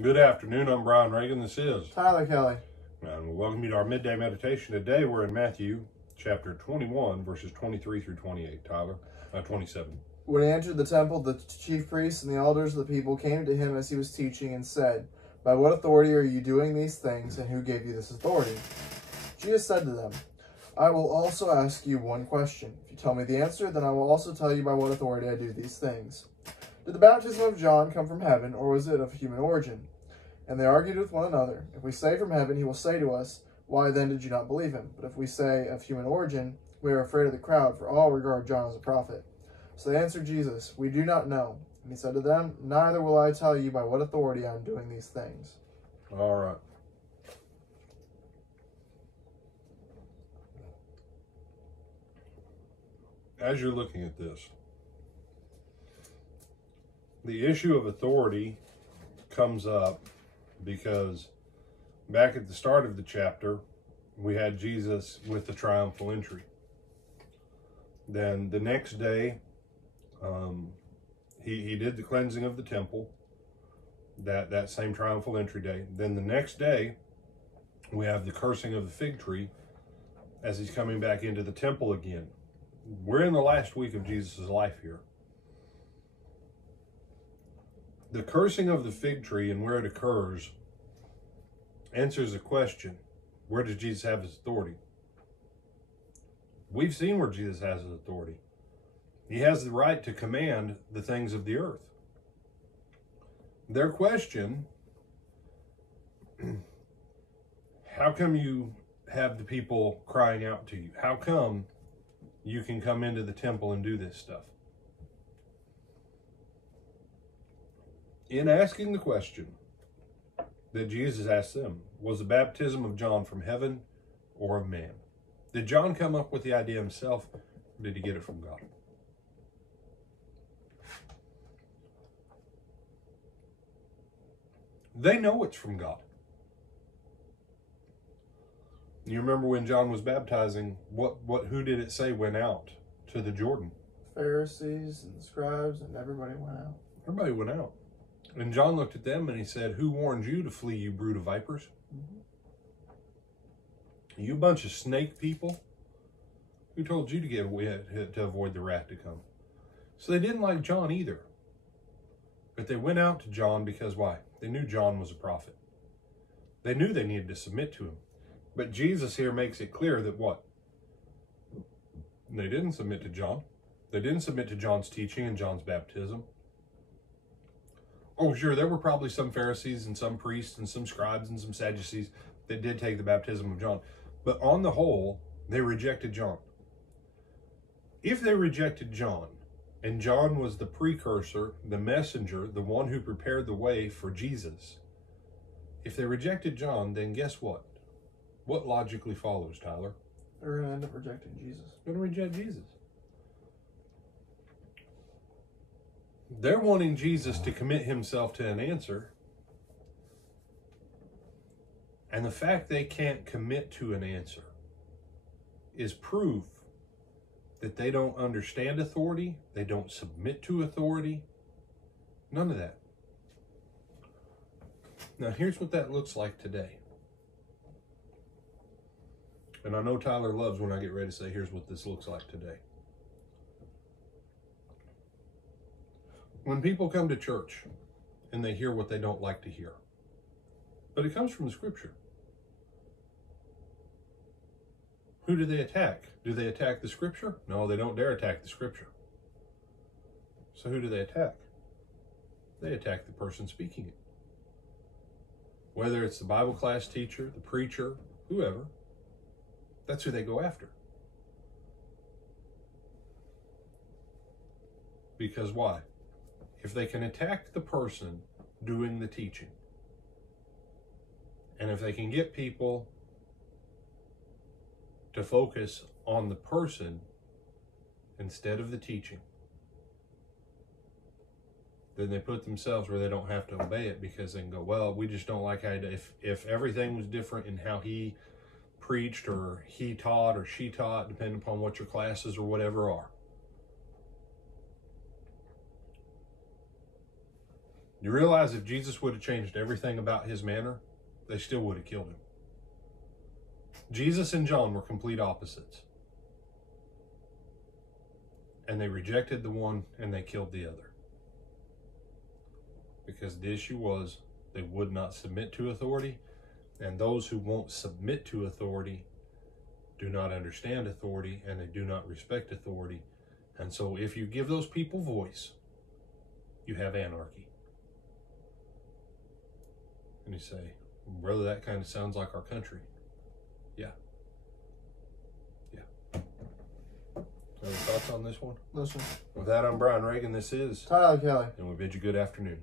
Good afternoon. I'm Brian Reagan. This is Tyler Kelly. And we'll welcome you to our midday meditation. Today we're in Matthew chapter 21, verses 23 through 28. Tyler, 27. When he entered the temple, the chief priests and the elders of the people came to him as he was teaching and said, "By what authority are you doing these things, and who gave you this authority?" Jesus said to them, "I will also ask you one question. If you tell me the answer, then I will also tell you by what authority I do these things. Did the baptism of John come from heaven, or was it of human origin?" And they argued with one another. If we say from heaven, he will say to us, "Why then did you not believe him?" But if we say of human origin, we are afraid of the crowd, for all regard John as a prophet. So they answered Jesus, "We do not know." And he said to them, "Neither will I tell you by what authority I am doing these things." All right. As you're looking at this, the issue of authority comes up because back at the start of the chapter, we had Jesus with the triumphal entry. Then the next day, he did the cleansing of the temple, that same triumphal entry day. Then the next day, we have the cursing of the fig tree as he's coming back into the temple again. We're in the last week of Jesus' life here. The cursing of the fig tree and where it occurs answers the question, where does Jesus have his authority? We've seen where Jesus has his authority. He has the right to command the things of the earth. Their question, how come you have the people crying out to you? How come you can come into the temple and do this stuff? In asking the question that Jesus asked them, was the baptism of John from heaven or of man? Did John come up with the idea himself, or did he get it from God? They know it's from God. You remember when John was baptizing, who did it say went out to the Jordan? Pharisees and scribes, and everybody went out. Everybody went out. And John looked at them and he said, "Who warned you to flee, you brood of vipers? You bunch of snake people? Who told you to avoid the wrath to come?" So they didn't like John either. But they went out to John because why? They knew John was a prophet. They knew they needed to submit to him. But Jesus here makes it clear that what? They didn't submit to John. They didn't submit to John's teaching and John's baptism. Oh, sure, there were probably some Pharisees and some priests and some scribes and some Sadducees that did take the baptism of John. But on the whole, they rejected John. If they rejected John, and John was the precursor, the messenger, the one who prepared the way for Jesus, if they rejected John, then guess what? What logically follows, Tyler? They're going to end up rejecting Jesus. They're going to reject Jesus. They're wanting Jesus to commit himself to an answer. And the fact they can't commit to an answer is proof that they don't understand authority, they don't submit to authority, none of that. Now here's what that looks like today. And I know Tyler loves when I get ready to say, here's what this looks like today. When people come to church and they hear what they don't like to hear, but it comes from the scripture, who do they attack? Do they attack the scripture? No, they don't dare attack the scripture. So who do they attack? They attack the person speaking it. Whether it's the Bible class teacher, the preacher, whoever, that's who they go after. Because why? If they can attack the person doing the teaching, and if they can get people to focus on the person instead of the teaching, then they put themselves where they don't have to obey it, because they can go, well, we just don't like how if everything was different in how he preached or he taught or she taught, depending upon what your classes or whatever are. You realize if Jesus would have changed everything about his manner, they still would have killed him. Jesus and John were complete opposites. And they rejected the one and they killed the other. Because the issue was they would not submit to authority, and those who won't submit to authority do not understand authority, and they do not respect authority. And so if you give those people voice, you have anarchy. And you say, brother, that kind of sounds like our country. Yeah. Yeah. Other thoughts on this one? Listen. With that, I'm Brian Reagan. This is Tyler Kelly. And we bid you good afternoon.